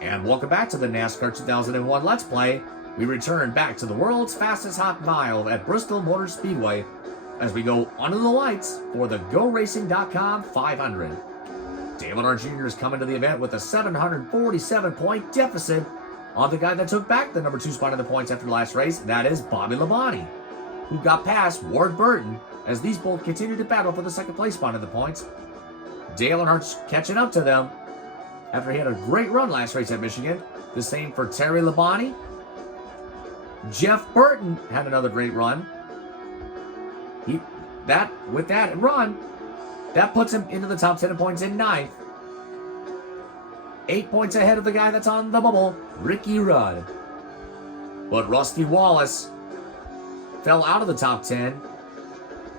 And welcome back to the NASCAR 2001 Let's Play. We return back to the world's fastest hot mile at Bristol Motor Speedway as we go under the lights for the GoRacing.com 500. Dale Earnhardt Jr. is coming to the event with a 747-point deficit on the guy that took back the number 2 spot in the points after last race. That is Bobby Labonte, who got past Ward Burton as these both continue to battle for the second place spot in the points. Dale Earnhardt's catching up to them after he had a great run last race at Michigan. The same for Terry Labonte. Jeff Burton had another great run. With that run, that puts him into the top 10 points in 9th. 8 points ahead of the guy that's on the bubble, Ricky Rudd. But Rusty Wallace fell out of the top 10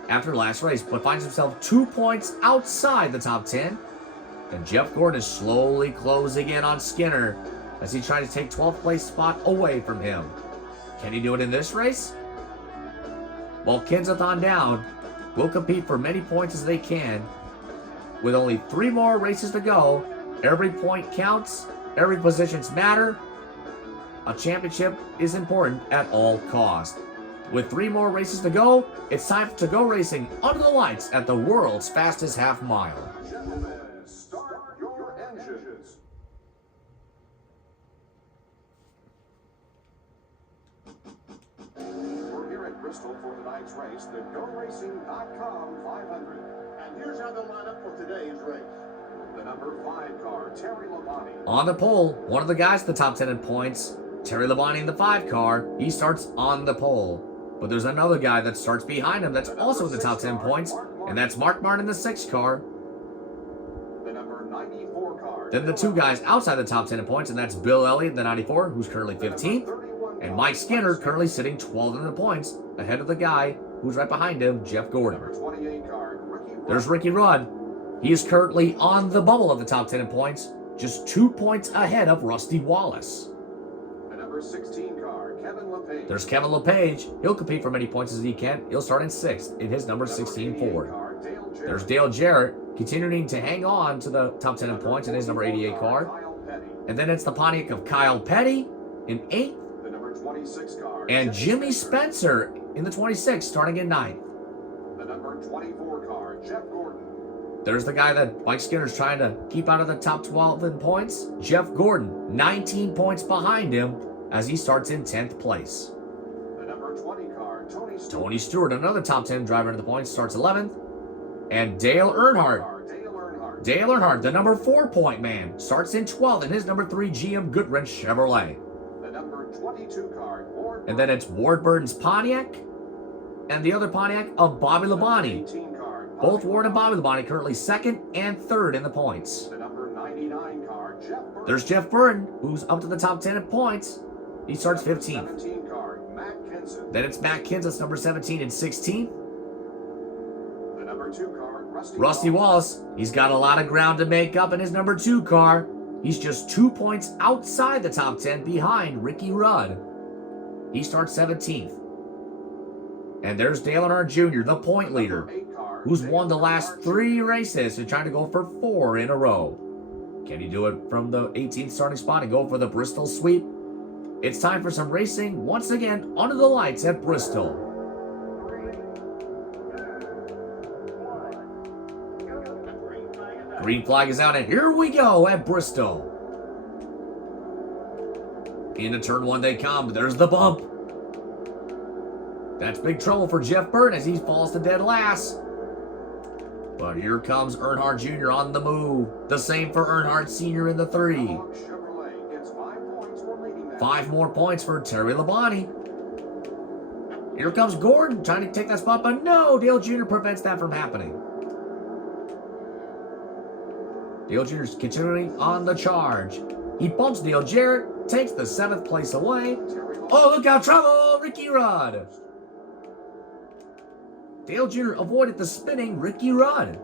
after last race, but finds himself 2 points outside the top 10. And Jeff Gordon is slowly closing in on Skinner as he tries to take 12th place spot away from him. Can he do it in this race? Well, Kenseth on down will compete for many points as they can. With only 3 more races to go, every point counts, every positions matter. A championship is important at all costs. With 3 more races to go, it's time to go racing under the lights at the world's fastest half mile. Bristol for tonight's race, the GoRacing.com 500. And here's how they'll line up for today's race. The number 5 car, Terry Labonte. On the pole, one of the guys in the top 10 in points, Terry Labonte in the 5 car, he starts on the pole. But there's another guy that starts behind him that's also in the top 10 points, and that's Mark Martin in the 6 car. The number 94 car. Then the 2 guys outside the top 10 in points, and that's Bill Elliott in the 94, who's currently 15th. And Mike Skinner currently sitting 12th in the points, ahead of the guy who's right behind him, Jeff Gordon. There's Ricky Rudd. He is currently on the bubble of the top 10 in points, just 2 points ahead of Rusty Wallace. The number 16 car, Kevin LePage. There's Kevin LePage. He'll compete for many points as he can. He'll start in 6th in his number 16 Ford. There's Dale Jarrett, continuing to hang on to the top 10 in points in his number 88 car. And then it's the Pontiac of Kyle Petty in 8th. And Jimmy Spencer in the 26, starting in 9th. The number 24 car, Jeff Gordon. There's the guy that Mike Skinner's trying to keep out of the top 12 in points. Jeff Gordon, 19 points behind him as he starts in 10th place. The number 20 car, Tony Stewart, another top 10 driver in the points, starts 11th. And Dale Earnhardt. Dale Earnhardt, the number 4-point man, starts in 12th in his number 3 GM Goodwrench Chevrolet. 22 car, and then it's Ward Burton's Pontiac and the other Pontiac of Bobby Labonte. Both Ward and Bobby Labonte currently 2nd and 3rd in the points. The number 99 car, Jeff Burton. There's Jeff Burton, who's up to the top 10 in points. He starts 15th. 17 car, Matt Kenseth. Then it's Matt Kenseth, number 17 and 16th. The number 2 car, Rusty Wallace. He's got a lot of ground to make up in his number 2 car. He's just 2 points outside the top 10 behind Ricky Rudd. He starts 17th. And there's Dale Earnhardt Jr., the point leader, who's won the last 3 races and trying to go for 4 in a row. Can he do it from the 18th starting spot and go for the Bristol sweep? It's time for some racing once again under the lights at Bristol. Green flag is out, and here we go at Bristol. Into turn 1 they come. There's the bump. That's big trouble for Jeff Burton as he falls to dead last. But here comes Earnhardt Jr. on the move. The same for Earnhardt Sr. in the 3. 5 more points for Terry Labonte. Here comes Gordon trying to take that spot, but no, Dale Jr. prevents that from happening. Dale Jr.'s continuing on the charge. He bumps Dale Jarrett, takes the 7th place away. Oh, look out, trouble! Ricky Rudd. Dale Jr. avoided the spinning Ricky Rudd.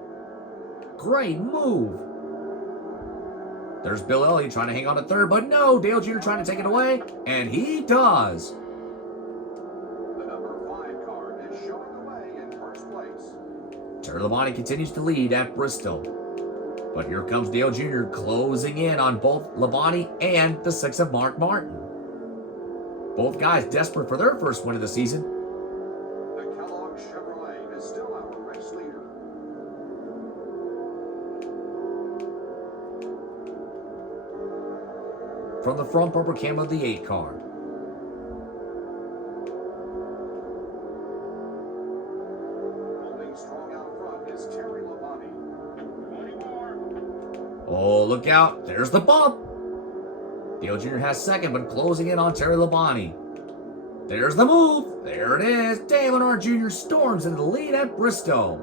Great move. There's Bill Elliott trying to hang on to 3rd, but no, Dale Jr. trying to take it away, and he does. The number 5 car is showing the way in 1st place. Terry Labonte continues to lead at Bristol. But here comes Dale Jr. closing in on both Labonte and the 6 of Mark Martin. Both guys desperate for their first win of the season. The Kellogg Chevrolet is still our race leader. From the front bumper cam of the 8 car. Holding strong out front is Terry Labonte. 24. Oh, look out. There's the bump. Dale Jr. has second, but closing in on Terry Labonte. There's the move. There it is. Dale Earnhardt Jr. storms into the lead at Bristol.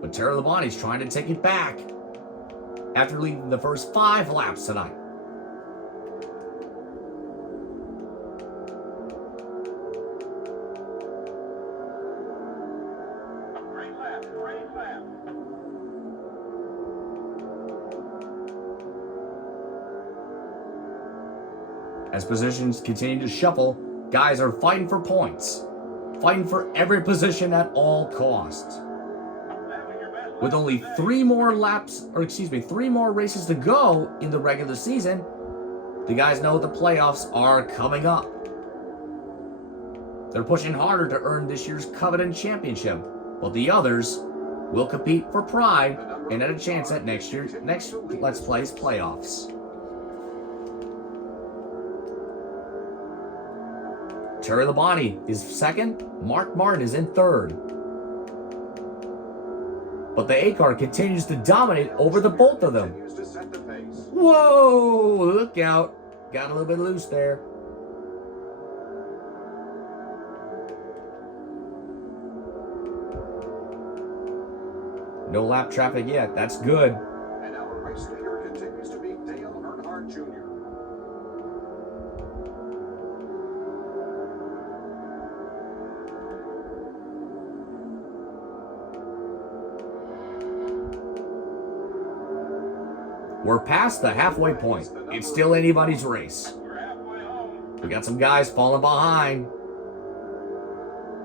But Terry Labonte's trying to take it back after leading the first 5 laps tonight. Great lap, great lap. As positions continue to shuffle, guys are fighting for points. Fighting for every position at all costs. With only 3 more races to go in the regular season, the guys know the playoffs are coming up. They're pushing harder to earn this year's coveted championship, but the others will compete for pride and at a chance at next Let's Play's playoffs. Terry Labonte is second, Mark Martin is in third. But the 8 car continues to dominate over the both of them. Whoa, look out. Got a little bit loose there. No lap traffic yet. That's good. And our race leader continues to be Dale Earnhardt Jr. We're past the halfway point. It's still anybody's race. We got some guys falling behind.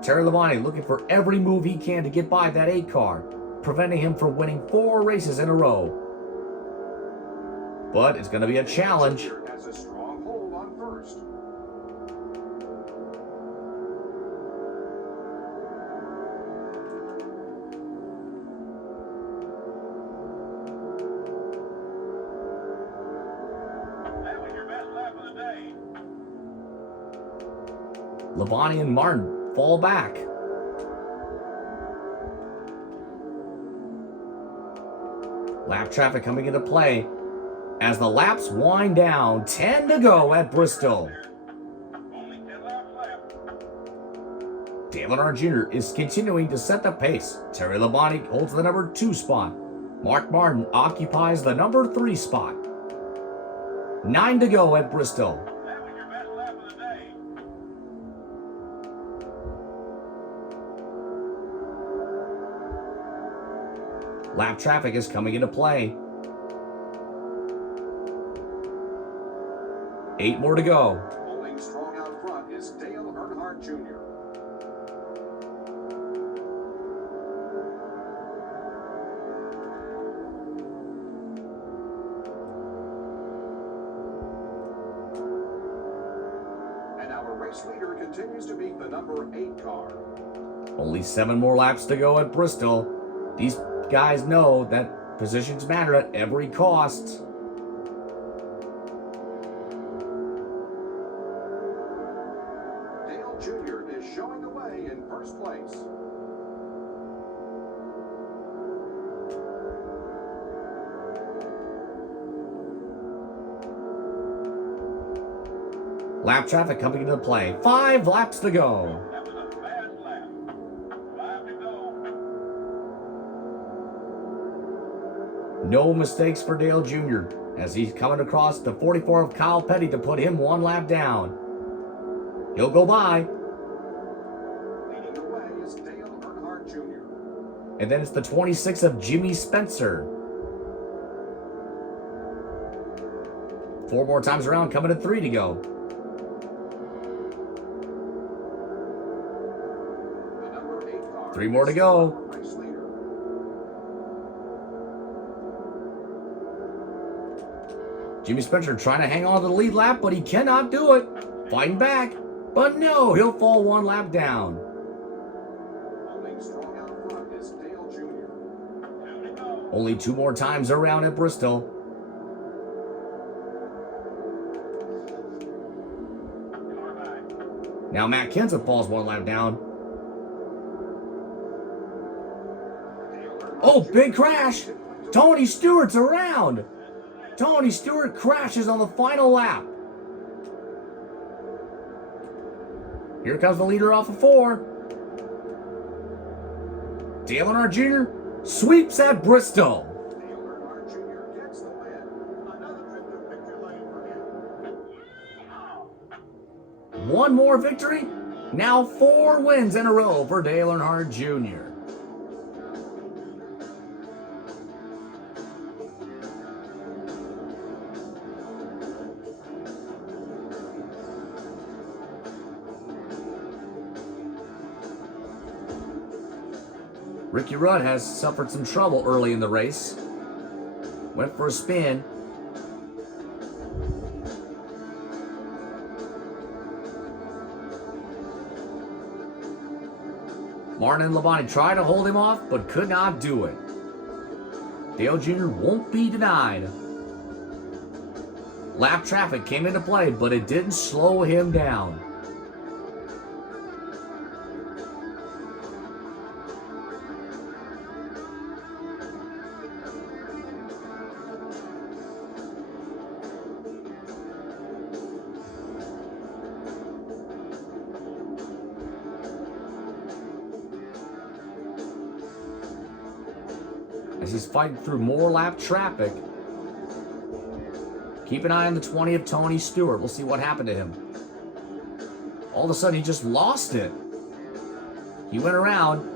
Terry Labonte looking for every move he can to get by that 8 car, preventing him from winning 4 races in a row. But it's going to be a challenge. Has a strong hold on first. Labonte and Martin fall back. Lap traffic coming into play as the laps wind down. 10 to go at Bristol. Dale Earnhardt Jr. is continuing to set the pace. Terry Labonte holds the number 2 spot. Mark Martin occupies the number 3 spot. 9 to go at Bristol. Lap traffic is coming into play. 8 more to go. Holding strong out front is Dale Earnhardt Jr. And our race leader continues to be the number 8 car. Only 7 more laps to go at Bristol. These guys know that positions matter at every cost. Dale Jr. is showing the way in first place. Lap traffic coming into play. 5 laps to go. That was a fast lap. 5 to go. No mistakes for Dale Jr. as he's coming across the 44 of Kyle Petty to put him 1 lap down. He'll go by. Leading the way is Dale Earnhardt Jr. And then it's the 26 of Jimmy Spencer. 4 more times around, coming to 3 to go. The number 8 car 3 more to go. race leader. Jimmy Spencer trying to hang on to the lead lap, but he cannot do it. Fighting back, but no, he'll fall one lap down. Only strong out front is Dale Jr. Only 2 more times around at Bristol. Now Matt Kenseth falls 1 lap down. Oh, big crash! Tony Stewart's around! Tony Stewart crashes on the final lap. Here comes the leader off of 4. Dale Earnhardt Jr. sweeps at Bristol. Dale Earnhardt Jr. gets the win. Another trip to victory lane for him. 1 more victory. Now 4 wins in a row for Dale Earnhardt Jr. Ricky Rudd has suffered some trouble early in the race. Went for a spin. Martin and Labonte tried to hold him off, but could not do it. Dale Jr. won't be denied. Lap traffic came into play, but it didn't slow him down. As he's fighting through more lap traffic. Keep an eye on the 20 of Tony Stewart. We'll see what happened to him. All of a sudden, he just lost it. He went around.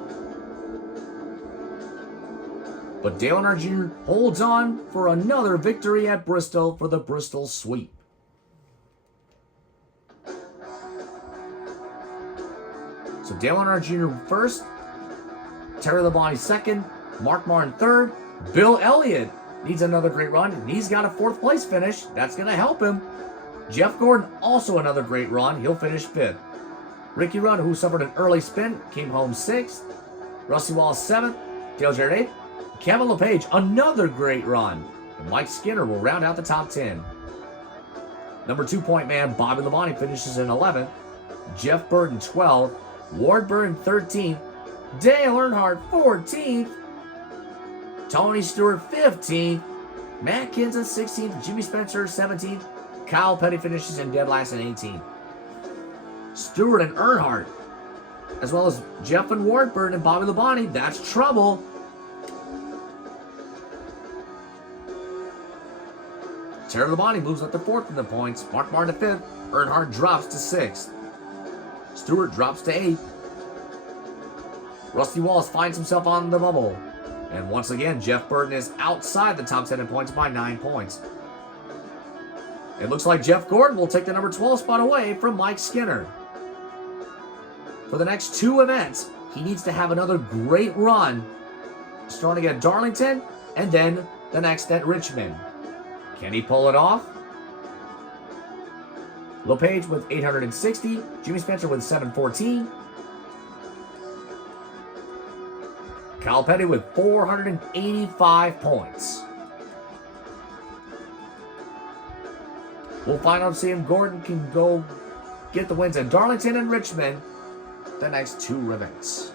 But Dale Earnhardt Jr. holds on for another victory at Bristol for the Bristol sweep. So Dale Earnhardt Jr. first. Terry Labonte second. Mark Martin third. Bill Elliott needs another great run, and he's got a 4th place finish. That's going to help him. Jeff Gordon, also another great run. He'll finish 5th. Ricky Rudd, who suffered an early spin, came home 6th. Rusty Wallace 7th. Dale Jarrett 8th. Kevin LePage, another great run. And Mike Skinner will round out the top 10. Number 2-point man, Bobby Labonte finishes in 11th. Jeff Burton 12th. Ward Burton 13th. Dale Earnhardt 14th. Tony Stewart 15th, Matt Kenseth 16th, Jimmy Spencer 17th, Kyle Petty finishes in dead last in 18th. Stewart and Earnhardt, as well as Jeff and Wardburn and Bobby Labonte, that's trouble. Terry Labonte moves up to 4th in the points, Mark Martin to 5th, Earnhardt drops to 6th. Stewart drops to 8th. Rusty Wallace finds himself on the bubble. And once again, Jeff Burton is outside the top 10 in points by 9 points. It looks like Jeff Gordon will take the number 12 spot away from Mike Skinner. For the next 2 events, he needs to have another great run, starting at Darlington and then the next at Richmond. Can he pull it off? LePage with 860, Jimmy Spencer with 714. Kyle Petty with 485 points. We'll find out see if Gordon can go get the wins at Darlington and Richmond the next 2 events.